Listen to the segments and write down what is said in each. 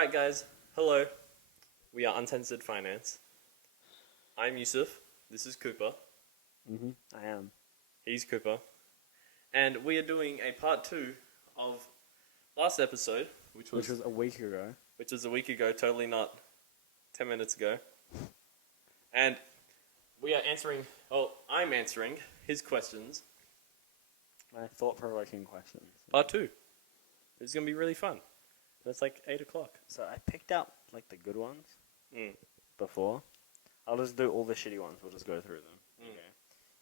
Alright guys, hello. We are Uncensored Finance. I'm Yusuf. This is Cooper. I am. He's Cooper. And we are doing a part 2 of last episode, which was a week ago. Which was a week ago, totally not 10 minutes ago. And we are answering, I'm answering his questions. My thought-provoking questions. Part 2. It's going to be really fun. That's like 8 o'clock. So I picked out like the good ones before. I'll just do all the shitty ones. We'll just go through them. Okay.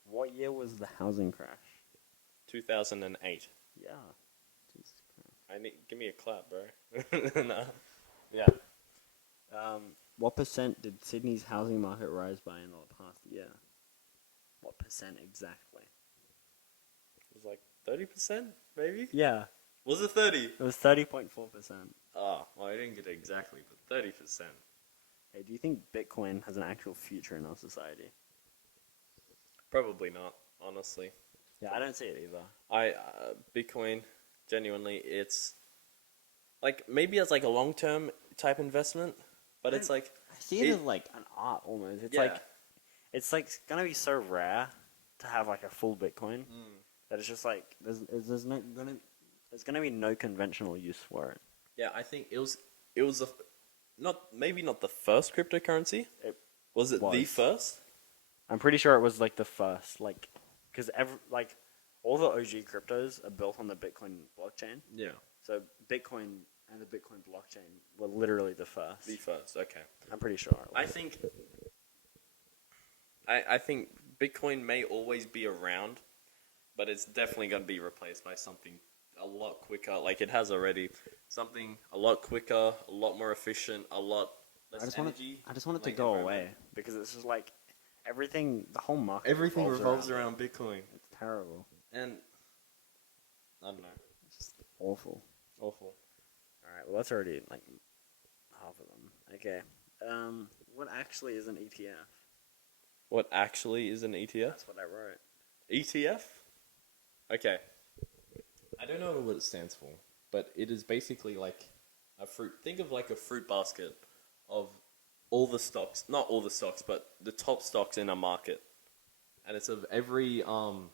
What year was the housing crash? 2008. Yeah. Jesus Christ. Give me a clap, bro. Nah. Yeah. What percent did Sydney's housing market rise by in the past year? What percent exactly? It was like 30%, maybe? Yeah. Was it 30? It was 30.4%. Oh, well, I didn't get it exactly, but 30%. Hey, do you think Bitcoin has an actual future in our society? Probably not, honestly. Yeah, I don't see it either. Bitcoin, genuinely, it's like maybe as like a long-term type investment, but it's like I see it as like an art almost. It's like gonna be so rare to have like a full Bitcoin that it's just like there's gonna be no conventional use for it. Yeah, I think it was maybe not the first cryptocurrency. Was it the first? I'm pretty sure it was like the first, like, because all the OG cryptos are built on the Bitcoin blockchain. Yeah. So Bitcoin and the Bitcoin blockchain were literally the first. The first, okay. I'm pretty sure. I think Bitcoin may always be around, but it's definitely going to be replaced by something a lot quicker. Like it has already. Something a lot quicker, a lot more efficient, a lot less energy. I just want it to go away because it's just like everything, the whole market. Everything revolves around Bitcoin. It's terrible. And I don't know. It's just awful. Awful. Alright, well that's already like half of them. Okay. What actually is an ETF? What actually is an ETF? That's what I wrote. ETF? Okay. I don't know what it stands for, but it is basically like a fruit. Think of like a fruit basket of all the stocks, not all the stocks, but the top stocks in a market, and it's of every like an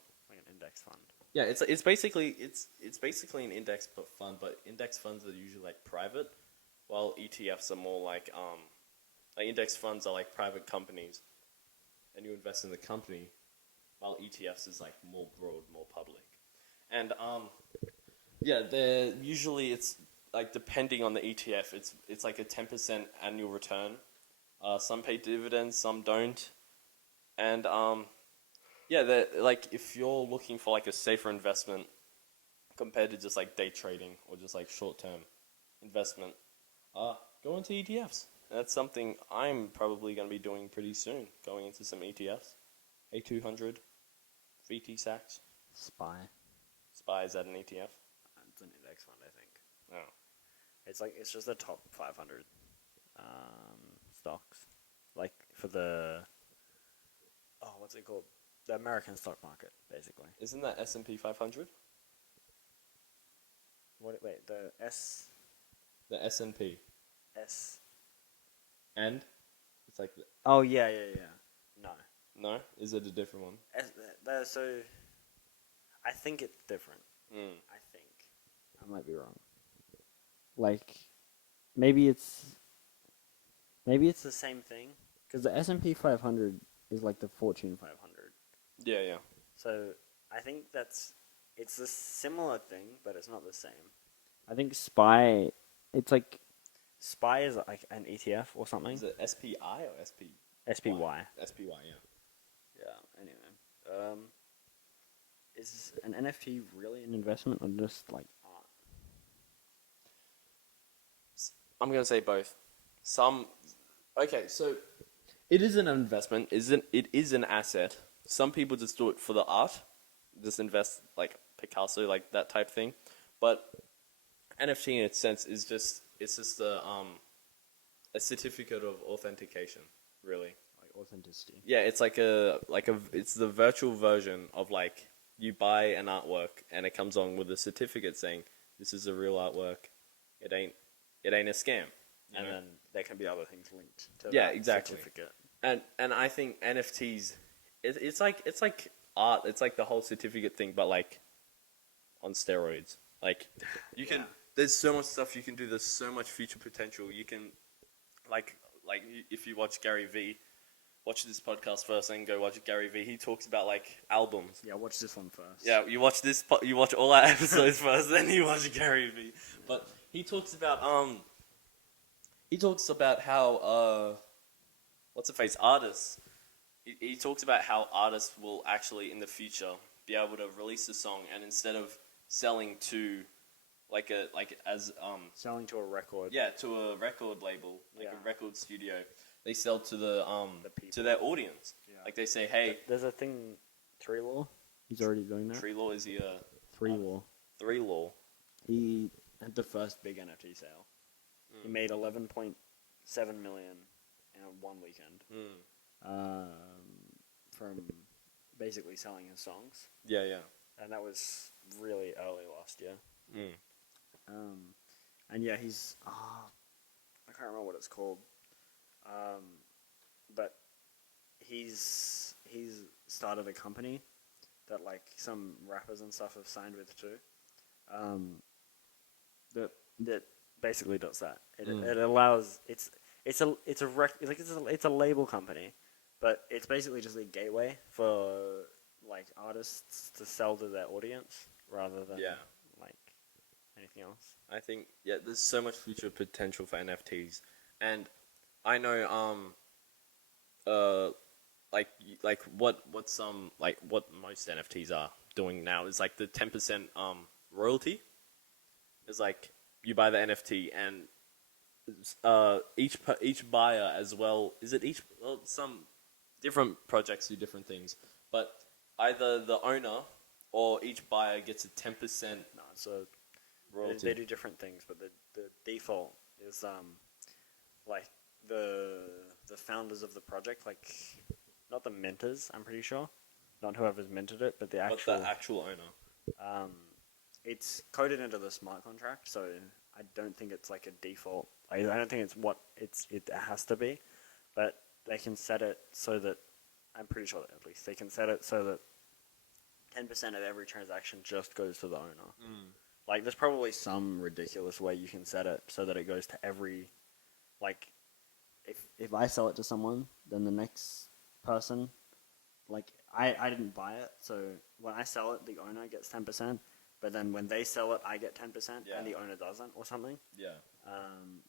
index fund. Yeah, it's basically an index fund, but index funds are usually like private, while ETFs are more like index funds are like private companies, and you invest in the company, while ETFs is like more broad, more public, and yeah, it's like depending on the ETF, it's like a 10% annual return. Some pay dividends, some don't, and yeah, like if you're looking for like a safer investment compared to just like day trading or just like short-term investment, go into ETFs. That's something I'm probably going to be doing pretty soon. Going into some ETFs, A200, VT Sachs. SPY, is that an ETF? It's an index fund, I think. Oh. It's just the top 500 stocks. Like for the what's it called? The American stock market, basically. Isn't that S&P 500? Wait, the The S&P. S. And it's like Oh yeah. No, is it a different one? So I think it's different. I think I might be wrong. Like maybe it's the same thing because the S&P 500 is like the Fortune 500. Yeah. So I think it's a similar thing, but it's not the same. I think SPY is like an ETF or something. Is it SPI or SP? SPY. SPY, yeah. Yeah. Anyway, is an NFT really an investment or just like art? I'm gonna say both. Okay, so it is an investment. It is an asset. Some people just do it for the art, just invest like Picasso, like that type thing. But NFT in its sense is just a certificate of authentication, really. Like authenticity. Yeah, it's it's the virtual version of like you buy an artwork and it comes on with a certificate saying this is a real artwork. It ain't a scam. and then there can be other things linked to Yeah, that exactly. certificate. And I think NFTs, it's like art. It's like the whole certificate thing, but like on steroids. Like you can. Yeah. There's so much stuff you can do. There's so much future potential. You can, like if you watch Gary V, watch this podcast first, and go watch Gary V. He talks about like albums. Yeah, watch this one first. Yeah, you watch you watch all our episodes first, then you watch Gary V. But he talks about how what's the face artists. He talks about how artists will actually in the future be able to release a song, and instead of selling to Selling to a record. to a record label, like Yeah. a record studio, they sell to the people. to their audience. Yeah. Like they say, hey, There's a thing, 3 Law. He's already doing that. Tree Law is he a 3 Law. 3 Law? He had the first big NFT sale. He made 11.7 million in one weekend. From basically selling his songs, Yeah. and that was really early last year. And yeah, he's I can't remember what it's called, but he's started a company that like some rappers and stuff have signed with too. That basically does that. It allows it's a label company, but it's basically just a gateway for like artists to sell to their audience rather than like anything else. I think there's so much future potential for NFTs, and I know what most NFTs are doing now is like the 10% royalty. Is like you buy the NFT and each buyer as well. Is it each? Well, some different projects do different things, but either the owner or each buyer gets a 10%. No, so royalty. they do different things, but the default is like the founders of the project, like not the minters, I'm pretty sure, not whoever's minted it, but the actual owner. It's coded into the smart contract, so I don't think it's like a default. I don't think it's what it has to be, but they can set it so that I'm pretty sure that at least they can set it so that 10% of every transaction just goes to the owner. Like, there's probably some ridiculous way you can set it so that it goes to every, like, if I sell it to someone, then the next person, like, I didn't buy it, so when I sell it, the owner gets 10%, but then when they sell it, I get 10%, and the owner doesn't, or something. Yeah.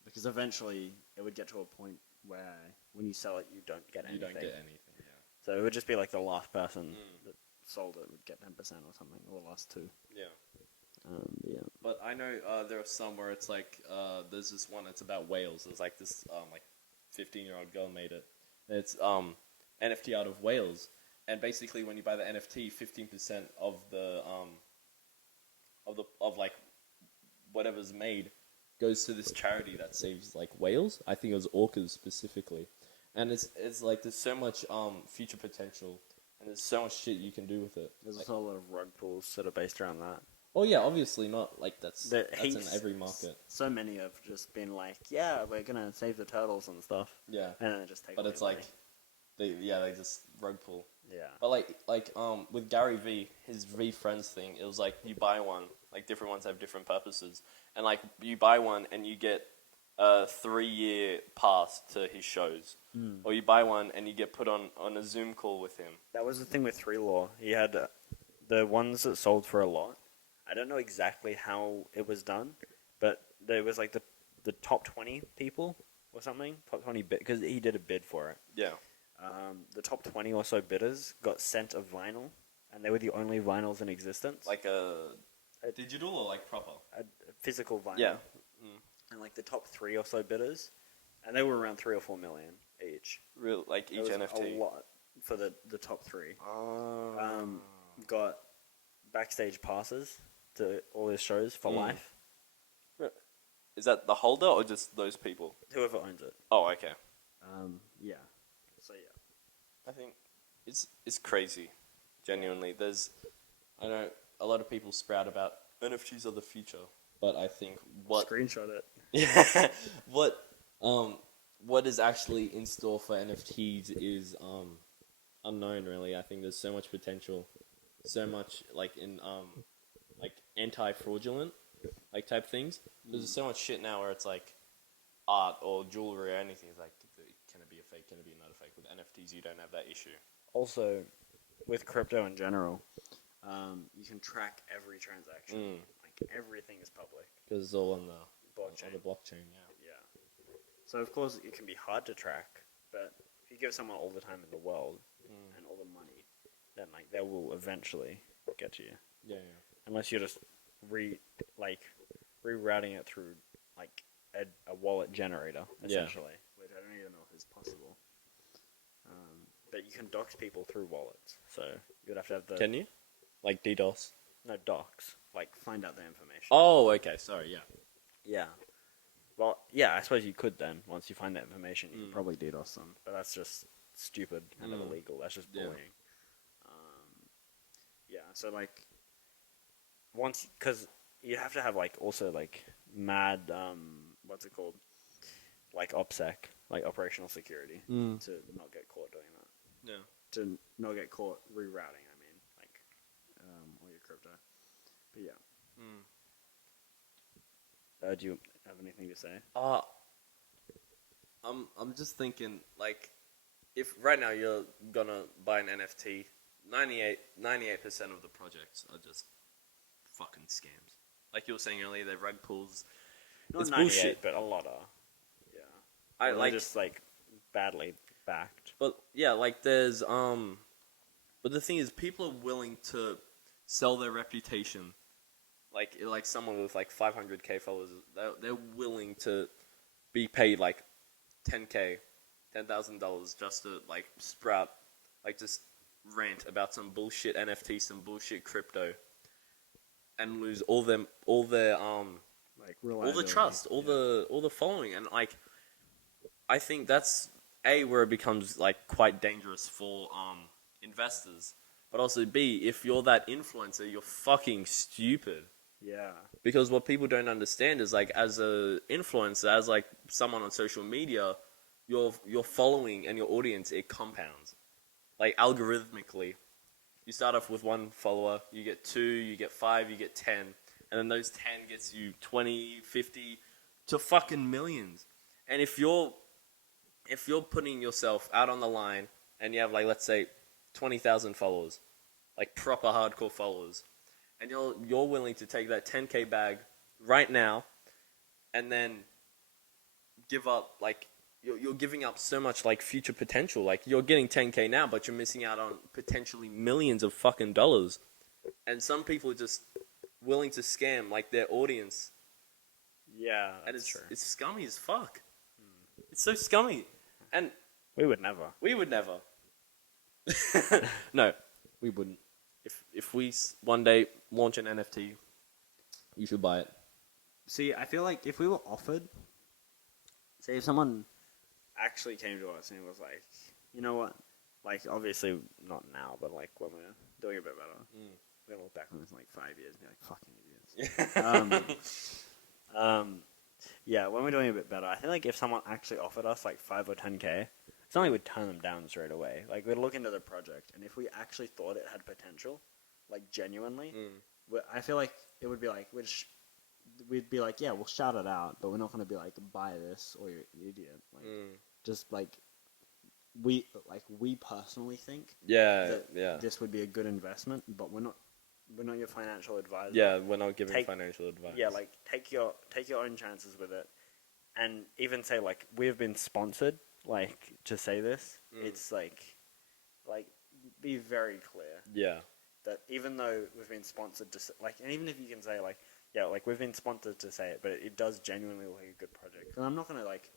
Because eventually, it would get to a point where when you sell it, you don't get anything. You don't get anything, yeah. So it would just be like the last person that sold it would get 10% or something, or the last two. Yeah. Yeah. But I know there are some where it's like there's this one. It's about whales. There's like this 15-year-old girl made it. And it's NFT out of whales, and basically when you buy the NFT, 15% of the like whatever's made goes to this charity that saves like whales. I think it was orcas specifically, and it's like there's so much future potential, and there's so much shit you can do with it. There's like, also a lot of rug pulls that are based around that. Oh yeah, obviously not like that's in every market. So many have just been like, yeah, we're gonna save the turtles and stuff. Yeah, and then they just take. But it's like, they just rug pull. Yeah. But like with Gary V, his V Friends thing, it was like you buy one, like different ones have different purposes, and like you buy one and you get a 3-year pass to his shows, or you buy one and you get put on a Zoom call with him. That was the thing with 3 Law. He had the ones that sold for a lot. I don't know exactly how it was done, but there was like the top 20 people or something, top 20 bid, because he did a bid for it. Yeah. The top 20 or so bidders got sent a vinyl, and they were the only vinyls in existence. Like a digital or like proper? A physical vinyl. Yeah. And like the top 3 or so bidders, and they were around 3 or 4 million each. Real like each NFT. A lot for the top 3. Got backstage passes to all his shows for life. Is that the holder or just those people? Whoever owns it. Oh, okay. Yeah. So yeah. I think it's crazy. Genuinely, I know a lot of people sprout about NFTs are the future, but I think Screenshot it. Yeah, what What is actually in store for NFTs is unknown. Really, I think there's so much potential, so much like in like anti-fraudulent like type things. There's so much shit now where it's like art or jewelry or anything. It's like, can it be a fake? Can it be not a fake? With NFTs, you don't have that issue. Also, with crypto in general, you can track every transaction. Like everything is public. Because it's all on the Blockchain. On the blockchain, yeah. Yeah. So of course it can be hard to track, but if you give someone all the time in the world and all the money, then like they will eventually get to you. Yeah. Unless you're just rerouting it through like a wallet generator essentially, which I don't even know if is possible. But you can dox people through wallets, so you would have to have the Can you? Like DDoS? no dox, like find out their information. Oh, okay. Sorry, yeah. Yeah. Well, yeah, I suppose you could then. Once you find that information, you could probably DDoS them. But that's just stupid and illegal. That's just bullying. Yeah, so, like, once... Because you have to have, like, also, like, mad... what's it called? Like, OPSEC. Like, operational security. To not get caught doing that. Yeah. To not get caught rerouting, I mean. Like, all your crypto. But, yeah. Do you have anything to say? I'm just thinking, like, if right now you're gonna buy an NFT, 98% of the projects are just fucking scams. Like you were saying earlier, they're rug pulls. Not It's 98, bullshit. but a lot are. Yeah. I They're like, just like badly backed. but yeah, like there's but the thing is, people are willing to sell their reputation. Like someone with like 500k followers, they're willing to be paid like $10,000 just to like sprout, like just rant about some bullshit NFT, some bullshit crypto, and lose all their Like all the trust, all the following, and like I think that's where it becomes like quite dangerous for investors, but also B, if you're that influencer, you're fucking stupid. Yeah. Because what people don't understand is like as a influencer, as like someone on social media, your following and your audience, it compounds. Like algorithmically. You start off with 1 follower, you get 2, you get 5, you get 10, and then those 10 gets you 20, 50 to fucking millions. And if you're putting yourself out on the line and you have like let's say 20,000 followers, like proper hardcore followers, and you're willing to take that 10k bag right now, and then give up like you're giving up so much like future potential. Like you're getting 10k now, but you're missing out on potentially millions of fucking dollars. And some people are just willing to scam like their audience. Yeah, And that's true. it's scummy as fuck. It's so scummy, and We would never. we would never. No, we wouldn't. If we one day launch an NFT, you should buy it. See, I feel like if we were offered, say if someone actually came to us and was like, you know what, like obviously not now, but like when we're doing a bit better, we're gonna look back on this in like 5 years and be like, fucking idiots. Yeah, when we're doing a bit better, I feel like if someone actually offered us like 5 or 10k, it's not like we'd turn them down straight away. Like we'd look into the project, and if we actually thought it had potential, like genuinely, I feel like it would be like we'd be like, yeah, we'll shout it out, but we're not gonna be like, buy this or you're an idiot. Like just like we personally think that this would be a good investment, but we're not your financial advisor. Yeah, we're not giving financial advice. Yeah, like take your own chances with it, and even say like we've been sponsored. Like to say this, it's like be very clear. Yeah. That even though we've been sponsored to like, and even if you can say like, yeah, like we've been sponsored to say it, but it does genuinely look like a good project. Because I'm not gonna like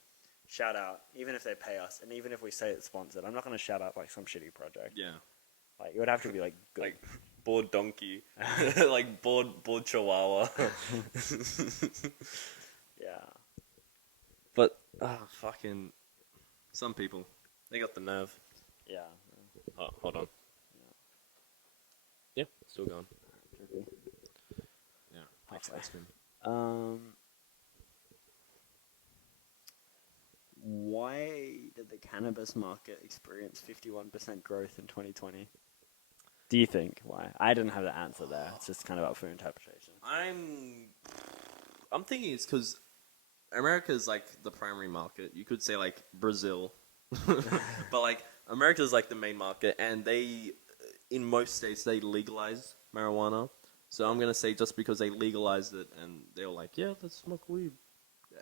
shout out, even if they pay us, and even if we say it's sponsored, I'm not gonna shout out like some shitty project. Yeah. Like it would have to be like good. Like bored donkey, like bored chihuahua. Yeah. But fucking some people, they got the nerve. Yeah. Oh, hold on. Yeah, still going. Yeah, Halfway. that's good. cannabis market experienced 51% growth in 2020? Do you think why? I didn't have the answer there. It's just kind of up for interpretation. I'm thinking it's because America is like the primary market. You could say like Brazil, but like America is like the main market, and they, in most states, they legalize marijuana. So I'm gonna say just because they legalized it and they were like, yeah, let's smoke weed.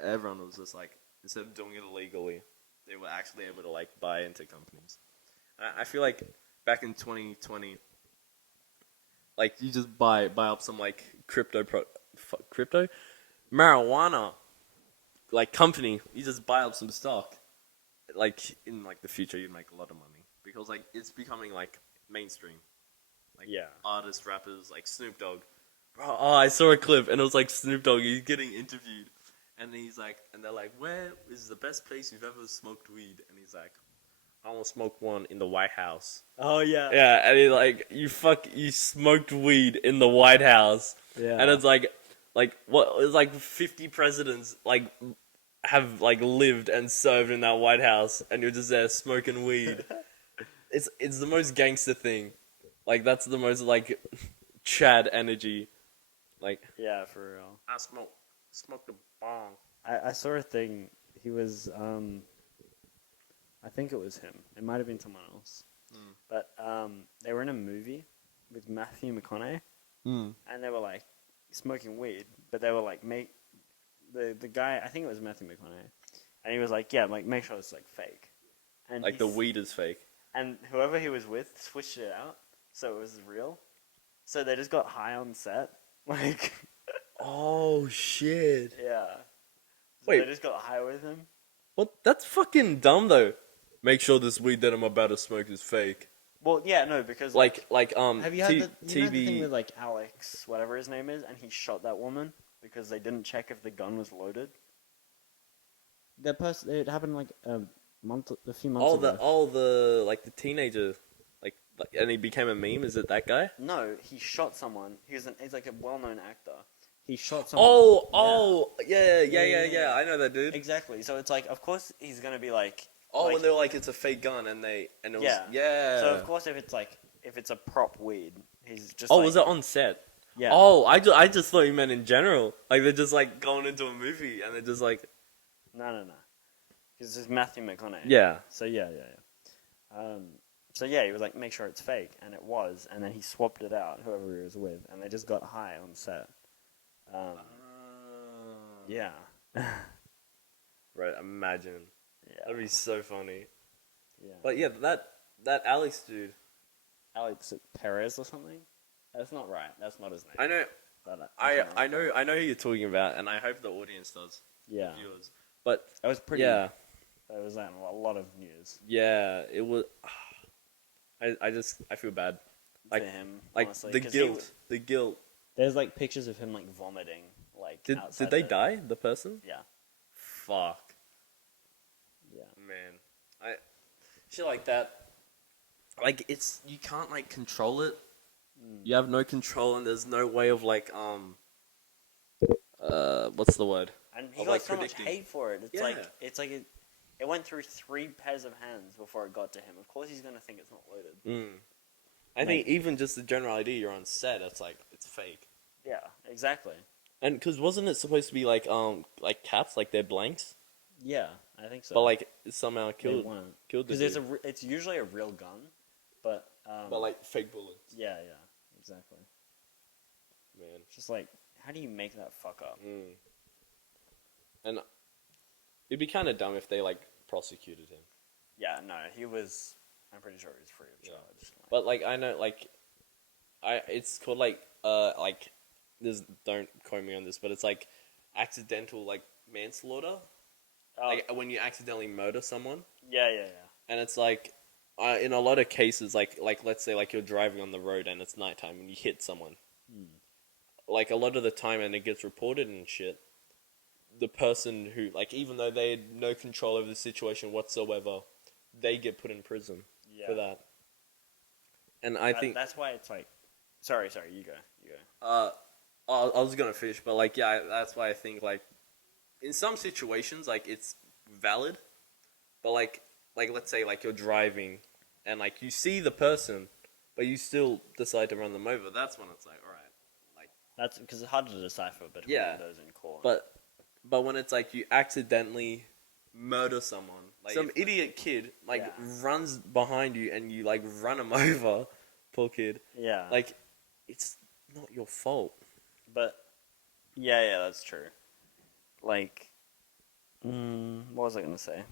Everyone was just like, instead of doing it illegally, they were actually able to like buy into companies. I feel like back in 2020, like you just buy up some like crypto marijuana like company. You just buy up some stock. Like in like the future, you'd make a lot of money because like it's becoming like mainstream. Like artists, rappers, like Snoop Dogg. Bro, I saw a clip and it was like Snoop Dogg. He's getting interviewed, and he's like, and they're like, "Where is the best place you've ever smoked weed?" And he's like, "I want to smoke one in the White House." Oh yeah. Yeah, and he's like, you smoked weed in the White House." Yeah. And it's like what? It's like 50 presidents like have like lived and served in that White House, and you're just there smoking weed. It's the most gangster thing. Like that's the most like Chad energy. Like Yeah, for real. I smoke the bong. I saw a thing. He was I think it was him. It might have been someone else. But they were in a movie with Matthew McConaughey, and they were like smoking weed, but they were like the guy. I think it was Matthew McConaughey, and he was like, yeah, like make sure it's like fake, and Like the weed is fake. And whoever he was with switched it out so it was real. So they just got high on set, like. Oh shit! Yeah. So Wait. they just got high with him. What? That's fucking dumb though. Make sure this weed that I'm about to smoke is fake. Well, yeah, no, because Like have you heard the thing with like Alex, whatever his name is, and he shot that woman because they didn't check if the gun was loaded. That person, it happened like a few months ago. The teenager, and he became a meme. Is it that guy? No, he shot someone. He's like a well-known actor. He shot someone. Yeah. I know that dude. Exactly. So it's like, of course, he's gonna be like. And they were like, it's a fake gun, and it was yeah. So of course, if it's a prop weed, he's just. Oh, was it on set? Yeah. Oh, I just thought you meant in general. Like they're just like going into a movie, and they're just like. No. Because it's Matthew McConaughey. Yeah. So yeah. So yeah, he was like, make sure it's fake, and it was, and then he swapped it out, whoever he was with, and they just got high on set. Yeah. Right. Imagine. Yeah. That'd be so funny. Yeah. But yeah, that Alex dude. Alex Perez or something. That's not right. That's not his name. I know. But, I know who you're talking about, and I hope the audience does. Yeah. The viewers. But it was pretty. Yeah. It was like a lot of news. Yeah, it was. I feel bad. Like for him, like honestly, the guilt. There's like pictures of him like vomiting. Like Did outside they die? The person? Yeah. Fuck. Yeah. Man, shit like that. Like you can't like control it. You have no control, and there's no way of like what's the word? And he Of, got like, so much predicting. hate for it. Yeah. It's like it went through 3 pairs of hands before it got to him. Of course, he's gonna think it's not loaded. I think even just the general idea you're on set, it's like it's fake. Yeah, exactly. And because wasn't it supposed to be like caps, like they're blanks, Yeah, I think so. but like it somehow killed the because dude. it's usually a real gun, but But like fake bullets. yeah, exactly. Man. It's just like, how do you make that fuck up? And it'd be kind of dumb if they like prosecuted him. Yeah, no, he was. I'm pretty sure he was free of charge. But like I know it's called like this, don't quote me on this, but it's like accidental like manslaughter. Like when you accidentally murder someone. Yeah. And it's like in a lot of cases like let's say like you're driving on the road and it's nighttime and you hit someone. Like a lot of the time, and it gets reported and shit, the person who like even though they had no control over the situation whatsoever, they get put in prison for that. And I think that's why it's like, sorry, you go. I was gonna finish, but like yeah, that's why I think like in some situations like it's valid, but like like let's say like you're driving, and like you see the person, but you still decide to run them over. That's when it's like, all right, like That's because it's hard to decipher between Yeah. those in court. but when it's like you accidentally murder someone, like some idiot kid like Yeah. runs behind you and you like run him over, poor kid. yeah, Like it's not your fault. but yeah, that's true. Like, what was I gonna say?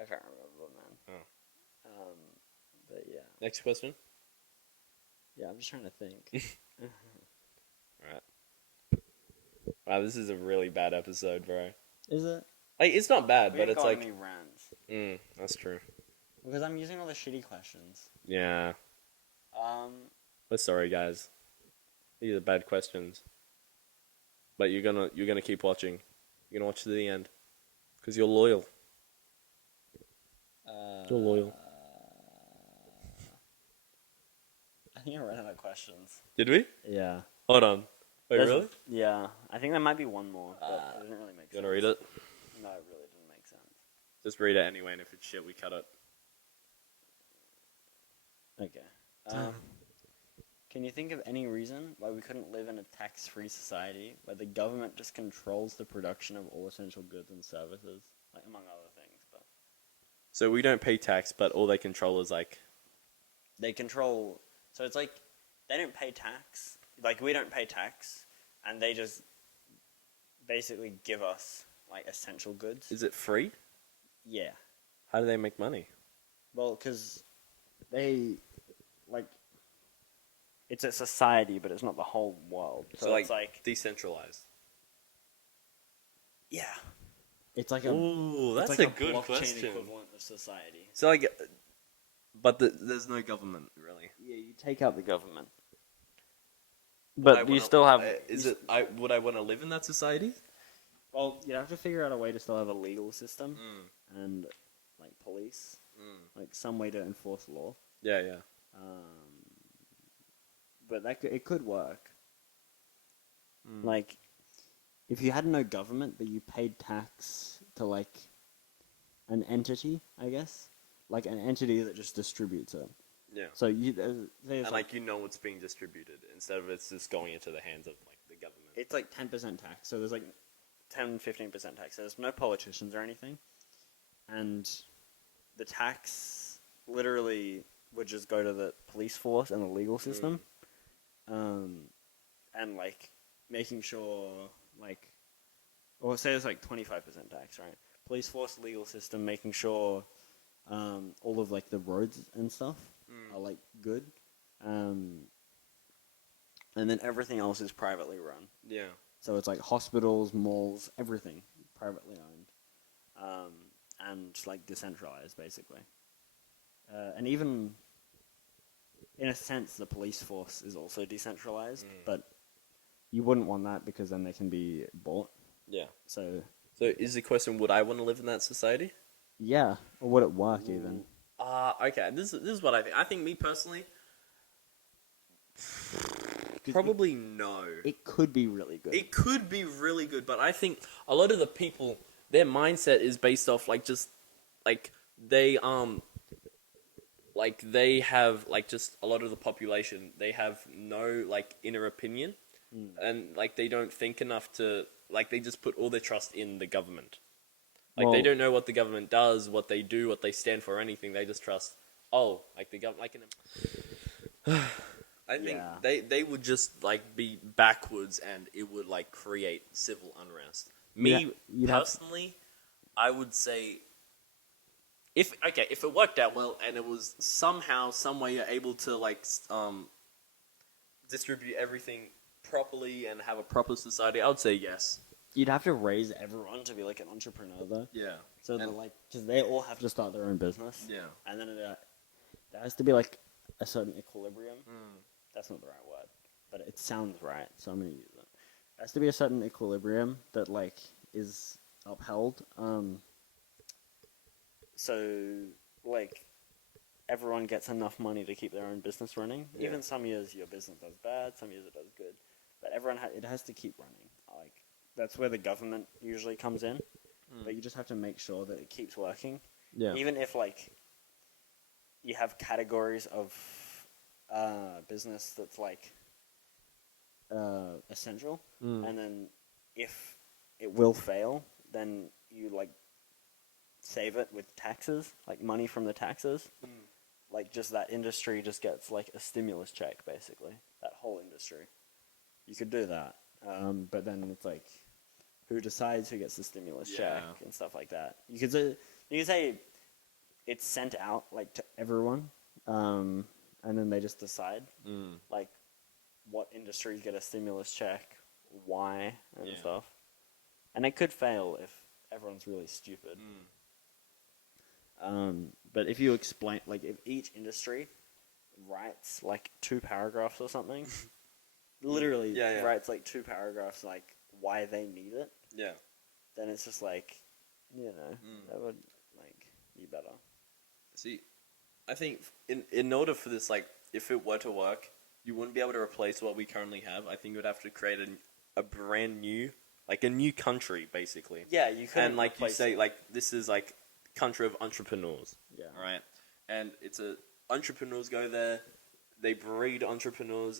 I can't remember, man. Oh. But yeah, Next question. I'm just trying to think. Wow, this is a really bad episode, bro. Is it? Like it's not bad, We but ain't it's got like any rants that's true. because I'm using all the shitty questions. Yeah. We're sorry, guys. These are bad questions. But you're gonna keep watching. You're gonna watch to the end, because you're loyal. You're loyal. I think I ran out of questions. Did we? Yeah. Hold on. Wait, There's- really? Yeah. I think there might be one more, but it didn't really make sense. You wanna read it? No, it really didn't make sense. Just read it anyway, and if it's shit, we cut it. Okay. Can you think of any reason why we couldn't live in a tax-free society where the government just controls the production of all essential goods and services, like among other things? But So we don't pay tax, but all they control is like. they control. So it's like they don't pay tax. Like we don't pay tax, and they just basically give us like essential goods. Is it free? Yeah. How do they make money? Well, because they like. It's a society, but it's not the whole world. So it's like decentralized. yeah, it's like a Ooh, that's it's like a good blockchain question. equivalent of society. So like, but there's no government really. Yeah, you take out the government, Would I but you wanna- still have. Would I want to live in that society? Well, you'd have to figure out a way to still have a legal system and like police, like some way to enforce law. Yeah. But it could work. Like, if you had no government, but you paid tax to like an entity, I guess, like an entity that just distributes it. Yeah. So you say And like you know what's being distributed instead of it's just going into the hands of like the government. it's like 10% tax. So there's like 10-15% tax. So there's no politicians or anything, and the tax literally would just go to the police force and the legal system. And like making sure like, or say it's like 25% tax, right? Police force, legal system, making sure all of like the roads and stuff are like good, and then everything else is privately run. Yeah. So it's like hospitals, malls, everything privately owned, and like decentralized basically, and even. In a sense, the police force is also decentralized, but you wouldn't want that because then they can be bought. Yeah. So is the question, would I want to live in that society? yeah, or would it work even? Okay. This is what I think. I think me personally, probably no. It could be really good. It could be really good, but I think a lot of the people, their mindset is based off like just like they have like just a lot of the population, they have no like inner opinion, and like they don't think enough to like they just put all their trust in the government. Like they don't know what the government does, what they do, what they stand for, or anything. They just trust like the government. Like I think they would just like be backwards, and it would like create civil unrest. Me personally, I would say. If it worked out well and it was somehow, some way you're able to like distribute everything properly and have a proper society, I would say yes. You'd have to raise everyone to be like an entrepreneur though. Yeah. So they're like, because they all have to start their own business. Yeah. And then there has to be like a certain equilibrium. That's not the right word, but it sounds right, so I'm gonna use it. There has to be a certain equilibrium that like is upheld. So, like, everyone gets enough money to keep their own business running. Yeah. Even some years your business does bad, some years it does good. But everyone it has to keep running. Like, that's where the government usually comes in. but you just have to make sure that it keeps working. Yeah. Even if like you have categories of business that's like essential, and then if it will fail, then you like save it with taxes, like money from the taxes. Like just that industry just gets like a stimulus check, basically. That whole industry. You could do that, but then it's like, who decides who gets the stimulus check and stuff like that? You could say it's sent out like to everyone, and then they just decide like what industries get a stimulus check, why, and stuff. And it could fail if everyone's really stupid. But if you explain, like, if each industry writes like 2 paragraphs or something, literally writes like 2 paragraphs, like why they need it. Yeah. Then it's just like, that would like be better. See, I think in order for this, like, if it were to work, you wouldn't be able to replace what we currently have. I think you would have to create a brand new, like a new country, basically. Yeah, you could. And like you say, like this is like country of entrepreneurs. Yeah. Right. And it's entrepreneurs go there, they breed entrepreneur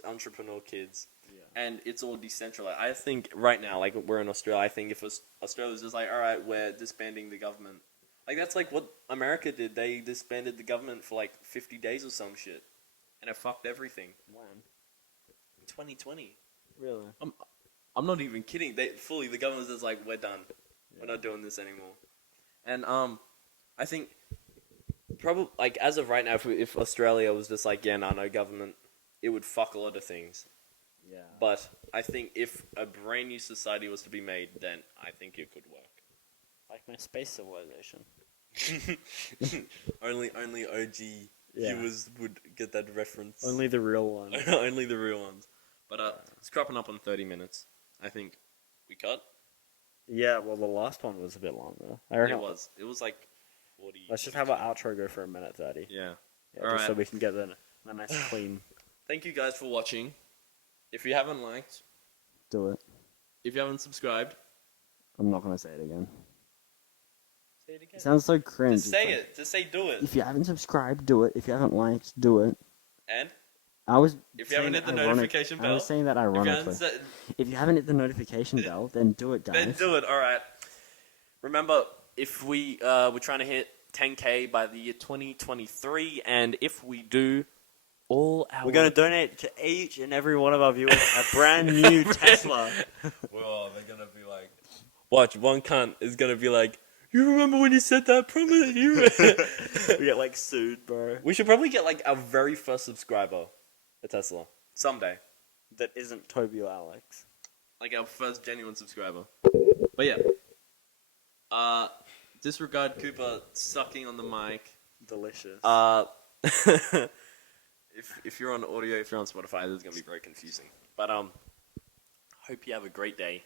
kids. Yeah. And it's all decentralized. I think right now, like we're in Australia, I think if Australia's just like, all right, we're disbanding the government. Like that's like what America did. They disbanded the government for like 50 days or some shit. And it fucked everything. When? 2020. Really? I'm not even kidding. The government was just like, we're done. Yeah. We're not doing this anymore. And I think probably like as of right now, if Australia was just like, no government, it would fuck a lot of things. Yeah. But I think if a brand new society was to be made, then I think it could work. Like my space civilization. only OG viewers would get that reference. Only the real ones. Only the real ones. But it's cropping up on 30 minutes. I think we cut. Yeah, well, the last one was a bit longer. I reckon It was like 40. Let's just have our outro go for 1:30. Yeah. All right. So we can get the nice clean. Thank you guys for watching. If you haven't liked, do it. If you haven't subscribed, I'm not gonna say it again. Say it again. It sounds so cringe. Just say it. Just say do it. If you haven't subscribed, do it. If you haven't liked, do it. And? If you haven't hit the notification bell. I was saying that ironically. If you haven't hit the notification bell, then do it, guys. Then do it. All right. Remember, if we're trying to hit 10K by the year 2023, and if we do, we're going to donate to each and every one of our viewers a brand new Tesla. Well, they're going to be like, watch, one cunt is going to be like, you remember when you said that promise? We get like sued, bro. We should probably get like our very first subscriber, a Tesla, someday. That isn't Toby or Alex. Like our first genuine subscriber. But yeah. Disregard Cooper sucking on the mic. Delicious. If you're on audio, if you're on Spotify, this is going to be very confusing. But hope you have a great day.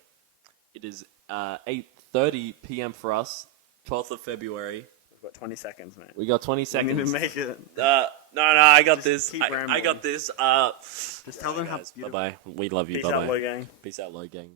It is 8:30 p.m. for us, 12th of February. We've got 20 seconds, man. We got 20 seconds. We need to make it. No, I got Just this. I got this. Just tell them how Bye-bye. We love you. Peace Bye-bye. out, low gang. Peace out, low gang.